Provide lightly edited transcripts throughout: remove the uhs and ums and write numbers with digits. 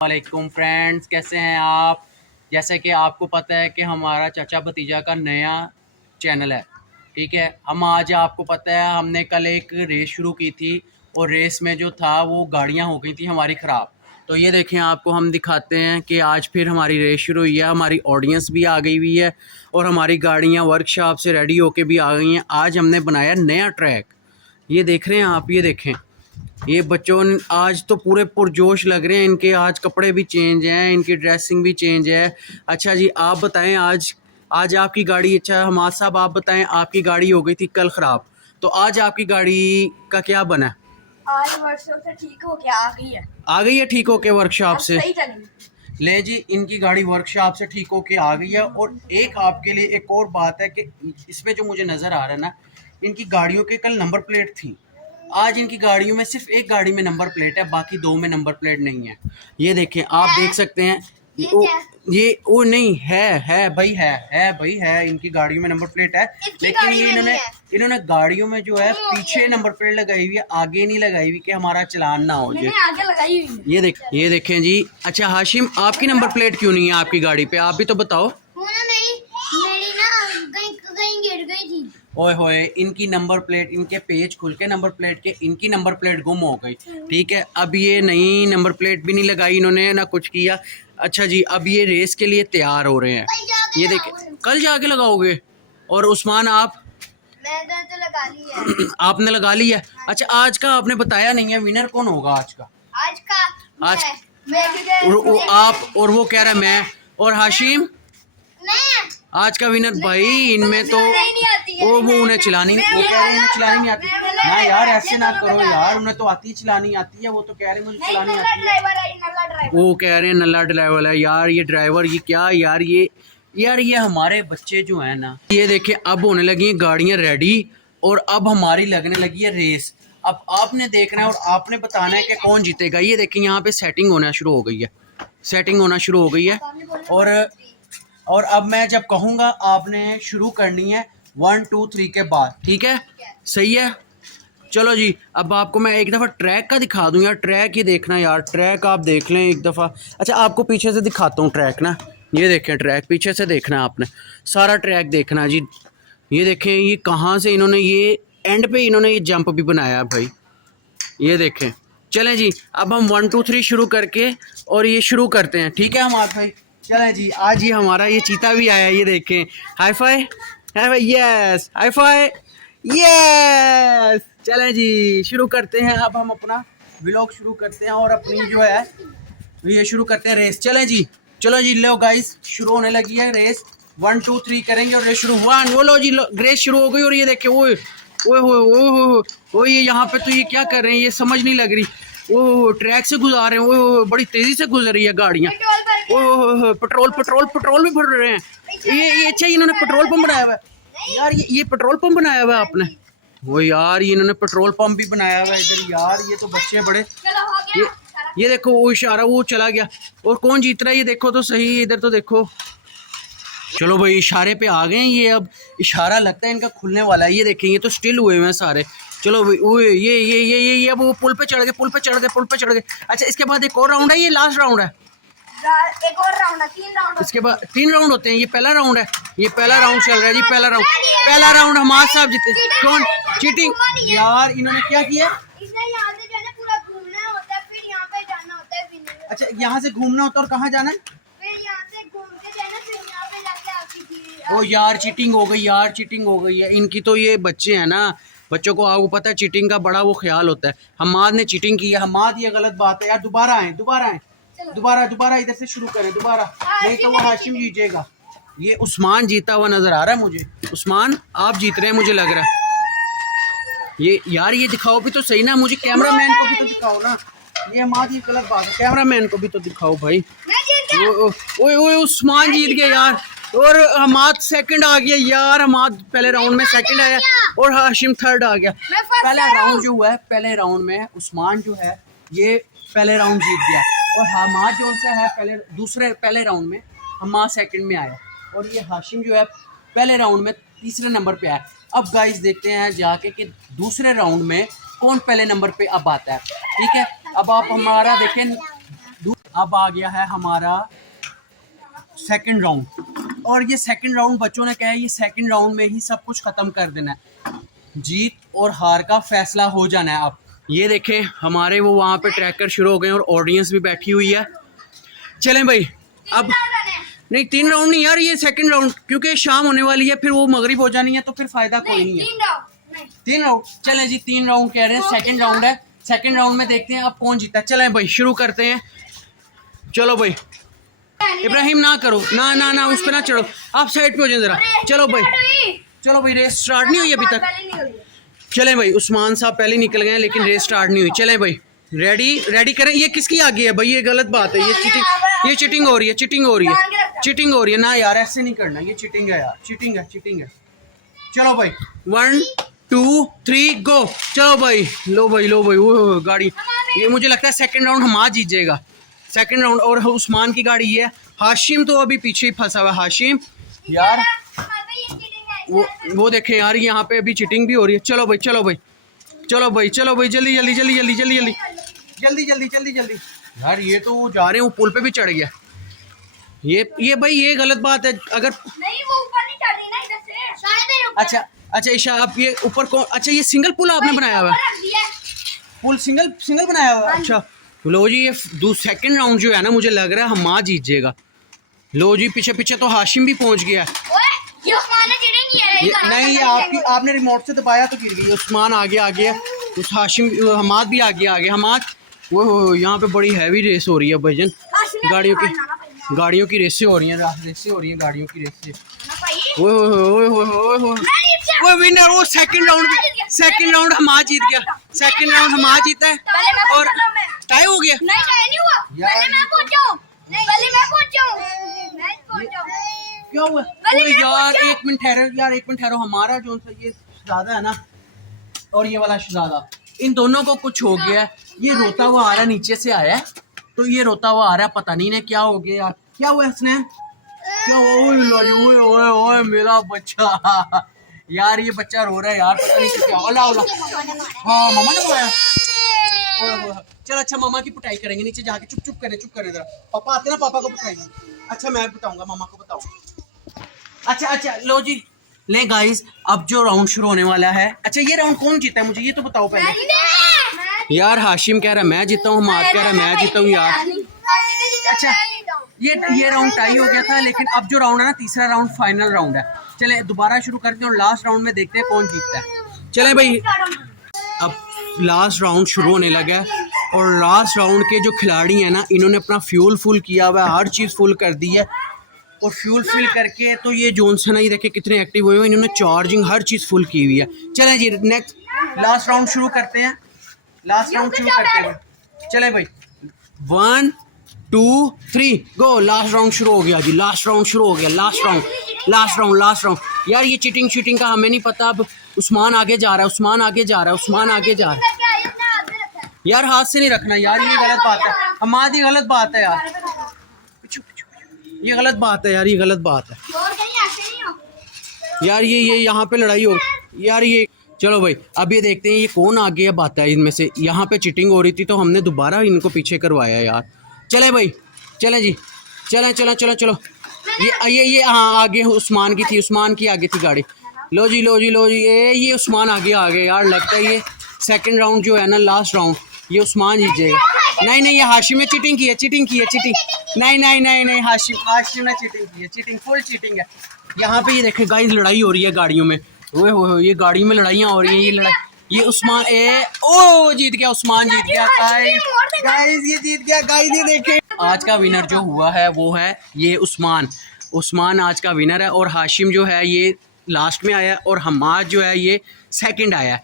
वालेकुम फ्रेंड्स, कैसे हैं आप। जैसे कि आपको पता है कि हमारा चाचा भतीजा का नया चैनल है। ठीक है, हम आज आपको पता है हमने कल एक रेस शुरू की थी और रेस में जो था वो गाड़ियां हो गई थी हमारी ख़राब। तो ये देखें, आपको हम दिखाते हैं कि आज फिर हमारी रेस शुरू हुई है। हमारी ऑडियंस भी आ गई हुई है और हमारी गाड़ियाँ वर्कशॉप से रेडी होके भी आ गई हैं। आज हमने बनाया नया ट्रैक, ये देख रहे हैं आप, ये देखें। ये बच्चों आज तो पूरे पुरजोश लग रहे हैं, इनके आज कपड़े भी चेंज हैं, इनकी ड्रेसिंग भी चेंज है। अच्छा जी, आप बताएं आज आज आपकी गाड़ी, अच्छा हमाद साहब आप बताएं, आपकी गाड़ी हो गई थी कल ख़राब, तो आज आपकी गाड़ी का क्या बना? आज वर्कशॉप से ठीक हो गया, आ गई है ठीक होके वर्कशॉप से। सही चलेगी। ले जी, इनकी गाड़ी वर्कशॉप से ठीक होके आ गई है। और एक आपके लिए एक और बात है कि इसमें जो मुझे नज़र आ रहा है ना, इनकी गाड़ियों के कल नंबर प्लेट थी। आज इनकी गाड़ियों में सिर्फ एक गाड़ी में नंबर प्लेट है, बाकी दो में नंबर प्लेट नहीं है। ये देखें, आप देख सकते हैं। वो नहीं है भाई, है भाई, है इनकी गाड़ियों में नंबर प्लेट है, लेकिन ये इन्होंने गाड़ियों में जो है पीछे नंबर प्लेट लगाई हुई है, आगे नहीं लगाई हुई कि हमारा चलान ना हो जाए। आगे लगाई हुई है। ये देखें जी। अच्छा हाशिम, आपकी नंबर प्लेट क्यों नहीं है आपकी गाड़ी पे, आप भी तो बताओ। मेरी ना कहीं गिर गई थी। ओए होए, इनकी नंबर प्लेट, इनके पेज खुल के नंबर प्लेट के, इनकी नंबर प्लेट गुम हो गई। ठीक है, अब ये नई नंबर प्लेट भी नहीं लगाई इन्होंने, ना कुछ किया। अच्छा जी, अब ये रेस के लिए तैयार हो रहे हैं। ये देखिए, कल जाके लगाओगे। और उस्मान आप? मैंने तो लगा ली है। आपने लगा ली है। अच्छा, आज का आपने बताया नहीं है, विनर कौन होगा आज का? आज आप, और वो कह रहा है मैं, और हाशिम आज का विनर भाई। इनमें तो वो उन्हें चलानी, वो कह रहे हैं चलानी नहीं आती ना यार, ऐसे ना करो यार, उन्हें तो आती चलानी आती है, वो तो कह रहे हैं मुझे चलानी आती है। वो कह रहे हैं नल्ला ड्राइवर है यार, ये ड्राइवर, ये क्या यार, ये हमारे बच्चे जो है ना, ये देखे अब होने लगी हैं गाड़ियाँ रेडी, और अब हमारी लगने लगी है रेस। अब आपने देखना है और आपने बताना है कि कौन जीतेगा। ये देखें, यहाँ पे सेटिंग होना शुरू हो गई है, सेटिंग होना शुरू हो गई है। और अब मैं जब कहूँगा आपने शुरू करनी है 1 2 3 के बाद, ठीक है? सही है, चलो जी। अब आपको मैं एक दफ़ा ट्रैक का दिखा दूँ यार, ट्रैक ये देखना यार, ट्रैक आप देख लें एक दफ़ा। अच्छा, आपको पीछे से दिखाता हूँ ट्रैक ना, ये देखें ट्रैक पीछे से देखना, आपने सारा ट्रैक देखना जी। ये देखें, ये कहाँ से इन्होंने, ये एंड पे इन्होंने ये जंप भी बनाया भाई, ये देखें। चलें जी, अब हम 1 2 3 शुरू करके और ये शुरू करते हैं, ठीक है हमारे भाई? चलें जी, आज ये हमारा ये चीता भी आया, ये देखें। Hi fi, hi fi, yes, hi fi, yes. चलें जी, शुरू करते हैं। अब हम अपना व्लॉग शुरू करते हैं और अपनी जो है ये शुरू करते हैं रेस। चलें जी, चलो जी, लो गाइस, शुरू होने लगी है रेस। 1 2 3 करेंगे और रेस शुरू। 1, वो लो जी, रेस शुरू हो गई। और ये देखिए, ओए ओए ओए ओए, ये यहाँ पे तो ये क्या कर रहे हैं, ये समझ नहीं लग रही। वो ट्रैक से गुजार रहे हैं, वो बड़ी तेजी से गुजर रही है गाड़ियाँ। ओह, पेट्रोल भी भर रहे हैं। ये अच्छा, इन्होंने पेट्रोल पंप बनाया हुआ है यार, ये पेट्रोल पंप बनाया हुआ है आपने। वो यार, ये इन्होंने पेट्रोल पंप भी बनाया हुआ है इधर यार। ये तो बच्चे बड़े, ये देखो, वो इशारा, वो चला गया। और कौन जीत रहा है ये देखो तो सही, इधर तो देखो। चलो भाई, इशारे पे आ गए हैं ये, अब इशारा लगता है इनका खुलने वाला है। ये देखें, ये तो स्टिल हुए हैं सारे। चलो भाई, वो ये अब वो पुल पे चढ़ गए। अच्छा, इसके बाद एक और राउंड है, ये लास्ट राउंड है। एक और राउंड है, 3 राउंड। इसके बाद 3 राउंड होते हैं, ये पहला राउंड है, ये पहला राउंड चल रहा है जी। पहला राउंड हमारे साहब जीते। कौन? चीटिंग यार, इन्होंने क्या किया? इसने यहाँ से जो है ना पूरा घूमना होता है, फिर यहाँ पे जाना होता है विनर। अच्छा, यहाँ से घूमना होता है, और कहाँ जाना है? फिर यहाँ से घूम के जो है ना, फिर यहाँ पे जाके आपकी थी। ओ यार, चीटिंग हो गई यार, चीटिंग हो गई है इनकी। तो ये बच्चे हैं ना, बच्चों को आपको पता है चीटिंग का बड़ा वो ख्याल होता है। हमाद ने चीटिंग की है, हमाद, ये गलत बात है यार। दोबारा आए, दोबारा इधर से शुरू करें दोबारा, नहीं तो वो हाशिम जीतेगा। ये उस्मान जीता हुआ नजर आ रहा है मुझे। उस्मान, आप जीत रहे हैं मुझे लग रहा है। ये यार, ये दिखाओ भी तो सही ना मुझे, कैमरामैन को भी तो दिखाओ ना। ये हमाद, ये गलत बात है, कैमरामैन को भी तो दिखाओ भाई। ओए उस्मान जीत गया यार, और हमाद सेकंड आ गया यार। हमाद पहले राउंड में सेकंड आया और हाशिम थर्ड आ गया। पहला राउंड जो हुआ है, पहले राउंड में उस्मान जो है ये पहले राउंड जीत गया, और हमाद जो उनसे है पहले राउंड में हमाद सेकंड में आया, और ये हाशिम जो है पहले राउंड में तीसरे नंबर पे आया। अब गाइस देखते हैं जाके कि दूसरे राउंड में कौन पहले नंबर पे अब आता है। ठीक है, अब आप हमारा देखें अब आ गया है हमारा सेकंड राउंड, और ये सेकंड राउंड बच्चों ने कहा है ये सेकंड राउंड में ही सब कुछ ख़त्म कर देना है, जीत और हार का फैसला हो जाना है। अब ये देखें हमारे वो वहाँ पे ट्रैकर शुरू हो गए और ऑडियंस भी बैठी हुई है। चलें भाई, अब नहीं 3 राउंड नहीं यार, ये सेकंड राउंड, क्योंकि शाम होने वाली है, फिर वो मगरिब हो जानी है, तो फिर फ़ायदा कोई नहीं है। 3 राउंड चलें जी, 3 राउंड कह रहे हैं, सेकंड राउंड है। सेकंड राउंड में देखते हैं अब कौन जीता है। चलें भाई शुरू करते हैं। चलो भाई इब्राहिम ना करो, ना ना ना उस पर ना चढ़ो, आप साइड पे हो जाए ज़रा। चलो भाई, चलो भाई, रेस स्टार्ट नहीं हुई अभी तक। चलें भाई, उस्मान साहब पहले निकल गए हैं लेकिन रेस स्टार्ट नहीं हुई। चलें भाई, रेडी करें। ये किसकी आगे है भाई, ये गलत बात है, ये चिटिंग हो रही है, चिटिंग हो रही है, चिटिंग हो रही है ना यार, ऐसे नहीं करना, ये चिटिंग है यार, चिटिंग है, चिटिंग है। चलो भाई 1 2 3 गो। चलो भाई, लो भाई, लो भाई, वो गाड़ी, ये मुझे लगता है सेकंड राउंड हम आज जीत जाएगा, सेकंड राउंड। और उस्मान की गाड़ी ये है, हाशिम तो अभी पीछे ही फंसा हुआ है। हाशिम यार वो देखें यार, यहाँ पे अभी चिटिंग भी हो रही है। चलो भाई, चलो भाई, चलो भाई, चलो भाई, जल्दी जल्दी जल्दी जल्दी जल्दी जल्दी जल्दी जल्दी जल्दी जल्दी। यार ये तो जा रहे हैं, वो पुल पे भी चढ़ गया। ये भाई ये गलत बात है। अगर नहीं वो ऊपर नहीं चढ़ रही ना, इधर से शायद। अच्छा अच्छा ईशा, आप ये ऊपर कौन, अच्छा ये सिंगल पुल आपने बनाया हुआ है, पुल सिंगल सिंगल बनाया हुआ है। अच्छा लो जी, ये सेकंड राउंड जो है ना, मुझे लग रहा है हम आज जीत जाएगा। लो जी, पीछे पीछे तो हाशिम भी पहुंच गया। ये उस्मान ने चिटिंग की है, ये नहीं, ये आपने रिमोट से दबाया तो गिर गई। उस्मान आगे आ गया, उस हाशिम हमाद भी आगे आ गया। हमाद वो यहाँ पे बड़ी हैवी रेस हो रही है भाईजान, गाड़ियों की रेसें हो रही हैं, रेसें हो रही हैं गाड़ियों की रेसें। वो विनर, वो सेकंड राउंड हम आज जीत गया, सेकंड राउंड हम आज जीता है और टाई हो गया। नहीं नहीं हुआ, पहले मैं पहुंचा हूं, पहले मैं पहुंचा हूं, मैं पहुंचा हूं। क्या हुआ? ओए यार एक मिनट ठहरो यार, एक मिनट ठहरो। हमारा जो ये शहजादा है ना और ये वाला शहजादा, इन दोनों को कुछ हो गया है। ये रोता हुआ आ रहा है, नीचे से आया है तो ये रोता हुआ आ रहा है, पता नहीं ना क्या हो गया यार। क्या हुआ इसने, क्या हुआ? ओए ओए मेरा बच्चा यार, ये बच्चा रो रहा है यार, पता नहीं क्या। ओला ओला, हाँ मामा ने बुलाया। चल अच्छा, मामा की पिटाई करेंगे नीचे जाके। चुप चुप करे जरा, पापा आते ना, पापा को पिटाएंगे। अच्छा मैं बताऊंगा, मामा को बताऊंगा। अच्छा अच्छा लो जी, ले गाइस, अब जो राउंड शुरू होने वाला है। अच्छा ये राउंड कौन जीता है मुझे ये तो बताओ पहले। यार हाशिम कह रहा है मैं जीता हूँ, हमाद कह रहा है मैं जीता हूँ यार। अच्छा ये राउंड टाई हो गया था, लेकिन अब जो राउंड है ना, तीसरा राउंड फाइनल राउंड है। चले दोबारा शुरू करते हैं और लास्ट राउंड में देखते हैं कौन जीतता है। चले भाई, अब लास्ट राउंड शुरू होने लगा है और लास्ट राउंड के जो खिलाड़ी हैं ना, इन्होंने अपना फ्यूल फुल किया हुआ है, हर चीज़ फुल कर दी है। और फ्यूल फिल करके तो ये जोन्स है ना, ये देखिए कितने एक्टिव हुए हैं, इन्होंने चार्जिंग हर चीज़ फुल की हुई है। चलें जी नेक्स्ट लास्ट राउंड शुरू करते हैं, लास्ट राउंड शुरू करते हैं। चले भाई 1 2 3 गो। लास्ट राउंड शुरू हो गया जी, लास्ट राउंड शुरू हो गया, लास्ट राउंड। यार ये चीटिंग का हमें नहीं पता। अब उस्मान आगे जा रहा है, उस्मान आगे जा रहा है। यार हाथ से नहीं रखना यार, ये गलत बात है हमारी, ये गलत बात है यार, ये गलत बात है यार, ये गलत बात है यार। ये यहाँ पे लड़ाई हो यार ये। चलो भाई अब ये देखते हैं ये कौन आगे अब आता है इनमें से। यहाँ पे चीटिंग हो रही थी तो हमने दोबारा इनको पीछे करवाया यार। चले भाई, चलें जी, चलो। ये हाँ आगे उस्मान की थी, उस्मान की आगे थी गाड़ी। लो जी ये उस्मान आगे आ गए यार। लगता है ये सेकंड राउंड जो है ना, लास्ट राउंड, ये उस्मान जीत जाएगा। नहीं ये हाशिम ने चीटिंग की है। नहीं हाशिम ने चीटिंग की है, चीटिंग फुल चीटिंग है। यहाँ पे ये देखें गाइस, लड़ाई हो रही है गाड़ियों में। हो ये गाड़ी में लड़ाइयाँ हो रही हैं। ये उस्मान जीत गया, उस्मान जीत गया गाइस, ये जीत गया गाइस। ये देखें आज का विनर जो हुआ है वो है ये उस्मान आज का विनर है। और हाशिम जो है ये लास्ट में आया और हमाद जो है ये सेकंड आया।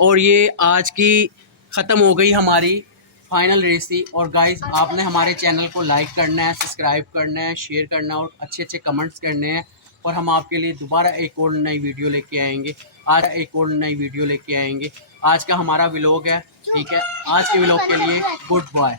और ये आज की ख़त्म हो गई हमारी फाइनल रेस थी। और गाइस आपने हमारे चैनल को लाइक करना है, सब्सक्राइब करना है, शेयर करना है और अच्छे कमेंट्स करने हैं। और हम आपके लिए दोबारा एक और नई वीडियो लेके आएंगे। आज का हमारा व्लॉग है, ठीक है। आज के व्लॉग के लिए गुड बाय।